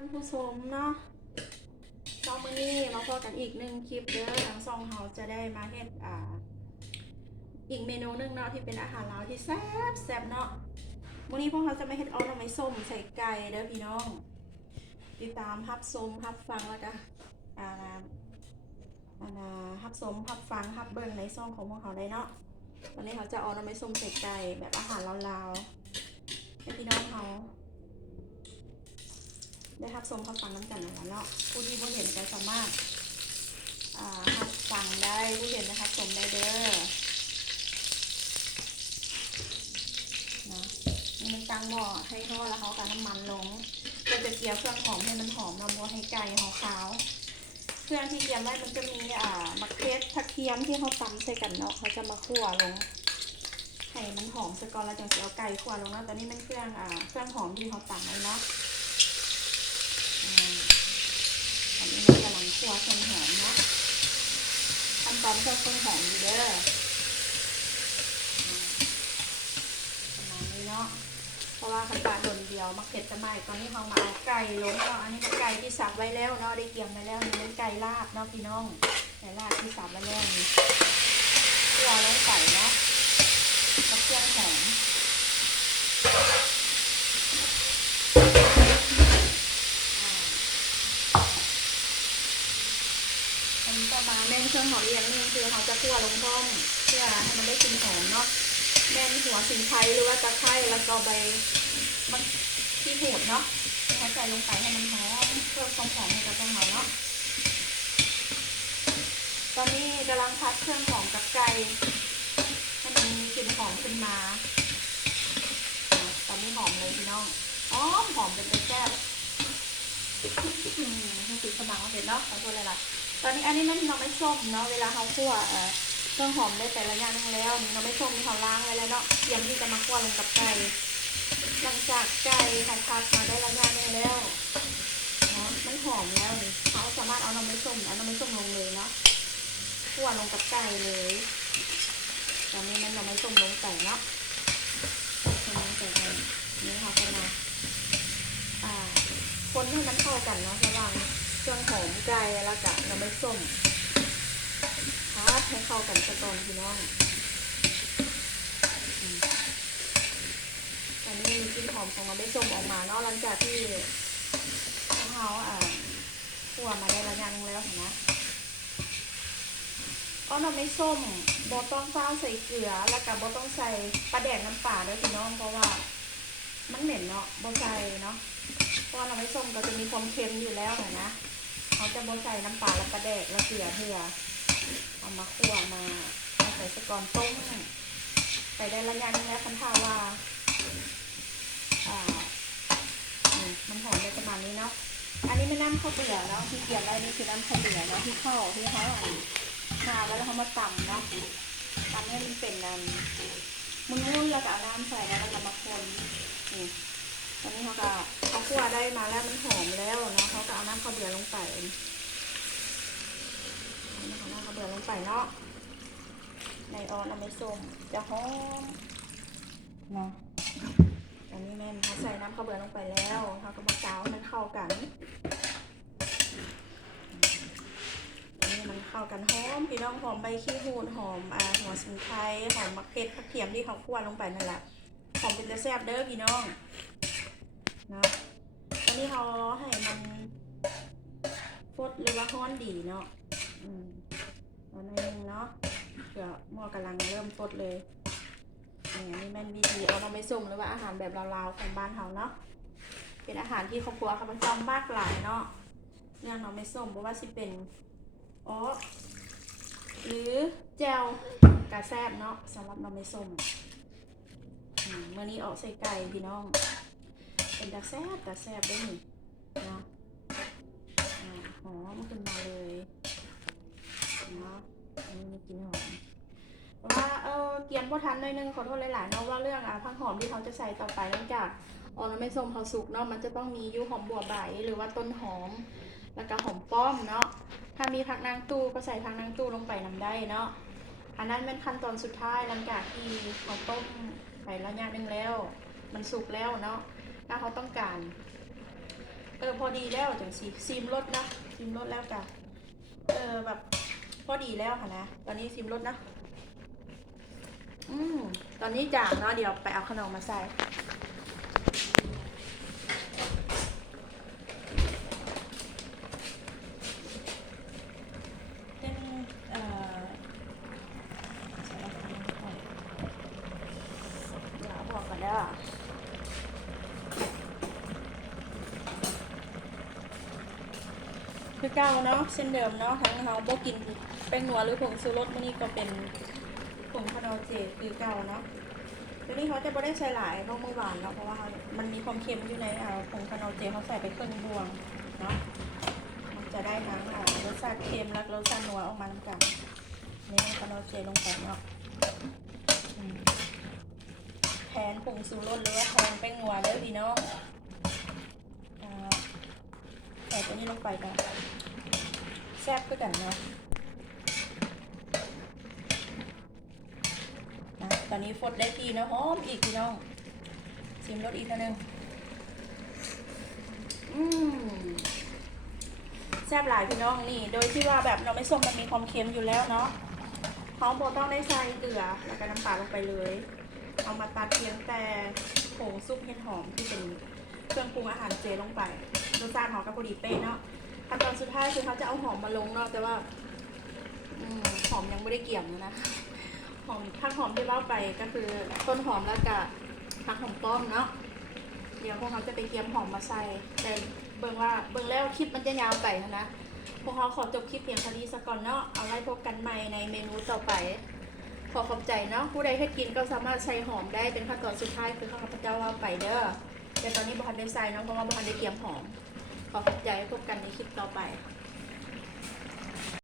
านผู้ชมเนาะซองมือนี้มาพอกันอีกหนึ่งคลิปเด้อทางซองเฮาจะได้มาเฮ็ดอ่า อีกเมนูหนึงเนาะที่เป็นอาหารลาวที่แซ่บแซ่บเนาะมื้อนี้พวกเราจะมาเฮ็ดออมไม้ส้มใส่ไก่เด้อพี่น้องติดตามรับชมรับฟังแล้วก็อ่าอ่ารับชมรับฟังรับเบิ่งในซ่องของพวกเขาได้เนาะวันนี้เขาจะเอนไม้ส้มใส่ไก่แบบอาหารลาวๆให้พี่น้องเขา ได้รับชมรับฟังน้ำกันนะคะเนาะผู้ที่บ่เห็นก็สามารถอ่ารับฟังได้ผู้เห็นนะครับชมได้เด้อเนาะนี่มันตั้งหม้อให้ทอดแล้วเขากับน้ำมันลงก็จะเจียวเครื่องหอมให้มันหอมนำบัวให้ไก่หอมขาวเครื่องที่เตรียมไว้มันจะมีอ่ามะเขือทักเทียมที่เขาตำใส่กันเนาะเขาจะมาคั่วลงให้มันหอมสกอนแล้วจังสิเอาไก่คั่วลงเนาะตอนนี้มันเครื่องอ่าเครื่องหอมที่เขาตำไว้เนาะ อันนี้กำลังคั่วเครื่องหอมนะขั้นตอนเครื่องเครื่องหอมอยู่เด้อประมาณนี้เนาะเพราะว่าขั้นตอนโดนเดียวมักเผ็ดจะไหม้ตอนนี้เขามาเอาไก่ลงเนาะอันนี้เป็นไก่ที่สับไว้แล้วเนาะได้เตรียมไว้แล้วนี่เป็นไก่ลาบเนาะพี่น้องไก่ลาบที่สับไว้แล้วนี่เพื่อลงใส่เนาะกับเครื่องหอม อันนี้ประมาแม่นเครื่องหอมอีกอย่างหนึงคือเขาจะคั่วลงต้มเพื่อให้มันได้กลิ่นหอมเนาะแม่นหัวสิงไทยหรือว่าตะไคร้แล้วก็ใบมันที่หูดเนาะเขาใส่ลงไปให้มันหอมเพิ่มความหอมให้กับเครื่องหอมเนาะตอนนี้กำลังพัดเครื่องหอมกับไก่ให้มันมีกลิ่นหอมขึ้นมาตอนนี้หอมเลยพี่น้องหอหอมเป็นแซ่บอืมให้สีสมังมาเสร็จเนาะขอโทษเลยล่ะ ตอนนี้อันนี้มันเราไม่ส้มเนาะเวลาเขาคั่วเอ่อเครื่องหอมได้แต่ละอย่างนึงแล้วนี่เราไม่ส้มที่เขาล้างไว้แล้วเนาะเตรียมที่จะมาคั่วลงกับไก่หลังจากไก่ผัดผัดมาได้ละอย่างนึงแล้วเนาะมันหอมแล้วนี่เขาสามารถเอาน้ำไม่ส้มเอาน้ำไม่ส้มลงเลยเนาะคั่วลงกับไก่เลย ตอนนี้มันเราไม่ส้มลงไก่เนาะคนลงไก่นี่ค่ะก็มาอ่าคนให้มันเข้ากันเนาะระหว่าง เครื่องหอมไก่แล้วก็น้ำมันส้มพัดให้เข้ากันสักอนพี่น้องตอนนี้มีกลิ่นหอมของน้ำมันส้มออกมาเนาะหลังจากที่เขาอ่าคั่วมาได้ระยะนึงแล้วเห็นไหมก็น้ำมันส้มบอต้องเฝ้าใส่เกลือ แล้วก็บอต้องใส่ปลาแดกน้ำปลาด้วยพี่น้องเพราะว่า มันเหม็นเนาะบอใส่เนาะ เพราะเราไม่ส้มก็จะมีความเค็มอยู่แล้วนะนะเขาจะบดใส่น้ำปลาและกระแดกและเกลือเพื่อเอามาคั่วมาใส่สกอนต้มใส่ได้ระยะนึงแล้วคันทาว่าอ่าอืมมันหอมได้ประมาณนี้เนาะ อันนี้ไม่น้ำข้าวเบื่อเนาะที่เกี่ยวได้นี่คือน้ำข้าวเบื่อเนาะที่เข้าที่เขาเอามาแล้วเขามาตำเนาะตำให้มันเป็นน้ำมุนๆแล้วก็เอาน้ำใส่แล้วแล้วก็มาคนนี่ ตอนนี้เขาก็เขาคั่วได้มาแล้วมันหอมแล้วเนาะเขาก็เอาน้ำข้าวเบื่อลงไปเอาน้ำข้าวเบื่อลงไปเนาะในออนเอาไม่ส้มจะหอมเนาะอันนี้แม่เขาใส่น้ำข้าวเบื่อลงไปแล้วเขาก็มาเจ้าให้มันเข้ากันอันนี้มันเข้ากันหอมพี่น้องหอมใบขี้หูดหอมอ่าหัวสิงไทยหอมมะเขือผักเทียมที่เขาคั่วลงไปนั่นแหละหอมเป็นจะแซ่บเด้อพี่น้อง นะตอนนี้เขาให้มันฟดหรือว่าฮ้อนดีเนาะอืมตอนนี้เนาะเผื่อหม้อกำลังเริ่มฟดเลยอันนี้แม่นวิธีเอามาไม่ส้มหรือว่าอาหารแบบลาวๆของบ้านเขาเนาะเป็นอาหารที่ครอบครัวเขาจำมากหลายเนาะเรื่องเราไม่ส้มเพราะว่าสิเป็นอ๋อหรือแจวกาแซบเนาะสำหรับเราไม่ส้มอืมมื่อนี้ออกใส่ไก่พี่น้อง เป็นตาแซบตาแซบได้หนิเนาะหอมขึ้นมาเลยเนาะอันนี้มีกลิ่นหอมว่าเออเกียมพ่อทันหน่อยนึงขอโทษหลายๆเนาะว่าเรื่องอะพังหอมที่เขาจะใส่ต่อไปหลังจากออแล้วไม่ส้มเขาสุกเนาะมันจะต้องมียูหอมบัวใบหรือว่าต้นหอม แล้วก็หอมป้อมเนาะถ้ามีผักนางตู้ก็ใส่ผักนางตู้ลงไปนำได้เนาะอันนั้นเป็นขั้นตอนสุดท้ายหลังจากที่เขาต้มไประยะหนึงแล้ว มันสุกแล้วเนาะ ถ้าเขาต้องการ เออพอดีแล้วจังสิซิมรสนะซิมรสแล้วจ้ะเออแบบพอดีแล้วค่ะนะ ตอนนี้ซิมรสนะ อืมตอนนี้จางเนาะเดี๋ยวไปเอาขนมมาใส่ เป็นเอ่อใช้อะไรก่อนเดี๋ยวบอกก่อนเด้อ คือเก้าเนาะเส้นเดิมเนาะทั้งเราบ่กินแป้งนัวหรือผงชูรสมื้อนี้ก็เป็นผงคานอเจคือเก่าเนาะทีนี้เขาจะไม่ได้ใช้หลายเพราะเมื่อวานเนาะเพราะว่ามันมีความเค็มอยู่ในอ่าผงคานอเจเขาใส่ไปครึ่งบวงเนาะมันจะได้ทั้งรสชาติเค็มและรสชาตินัวออกมาน้ำกันนี่ก็เราเจลงไปเนาะแทนผงซูรสหรือว่าแทนแป้งนัวเด้อพี่น้อง ใส่ตัวนี้ลงไปกันแซ่บก็กันนะนะ ตอนนี้ฟดได้ทีนะหอมอีกพี่น้องชิมรสอีกทีนึงอืมแซ่บหลายพี่น้องนี่ โดยที่ว่าแบบเราไม่ส้มมันมีความเค็มอยู่แล้วเนาะเขาโบต้องได้ใส่เกลือแล้วก็น้ำตาลลงไปเลย เอามาตัดเพียงแต่ผงซุปเห็ดหอมที่เป็นเครื่องปรุงอาหารเจลงไป รสชาติหอมกับพอดีเป๊ะเนาะขั้นตอนสุดท้ายคือเขาจะเอาหอมมาลงเนาะแต่ว่าอหอมยังไม่ได้เกี่ยมนะหอมข้าหอมที่เล่าไปก็คือต้นหอมแล้วก็ผักหอมป้อมเนาะเดี๋ยวพวกเขาจะไปเตรียมหอมมาใส่แต่เบิ่งว่าเบิ่งแล้วคลิปมันจะยาวไปนะพวกเขาขอจบคลิปเพียงเท่านี้สักก่อนเนาะเอาไว้พบกันใหม่ในเมนูต่อไป ขอขอบใจเนาะผู้ใดให้กินก็สามารถใส่หอมได้เป็นขั้นตอนสุดท้ายคือข้าพเจ้าว่าไปเด้อแต่ตอนนี้บุคันได้ใส่เนาะเพราะว่าบุคันได้เตรียมหอม ขอขอบใจพบกันในคลิปต่อไป